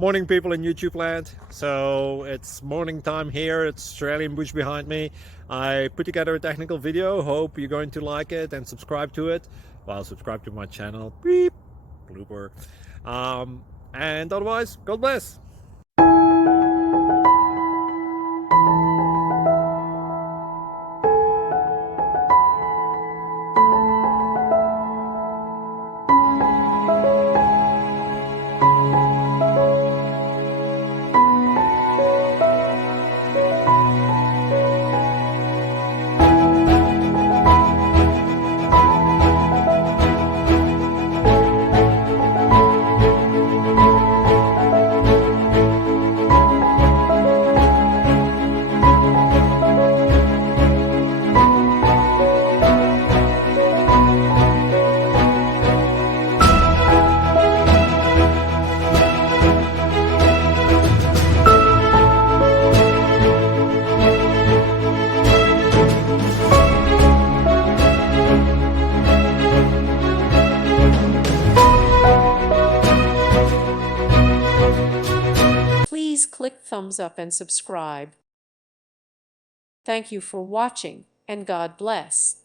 Morning, people in YouTube land. So it's morning time here. It's Australian bush behind me. I put together a technical video. Hope you're going to like it and subscribe to it. Well, subscribe to my channel. Beep. Blooper. And otherwise, God bless. Please click thumbs up and subscribe. Thank you for watching, and God bless.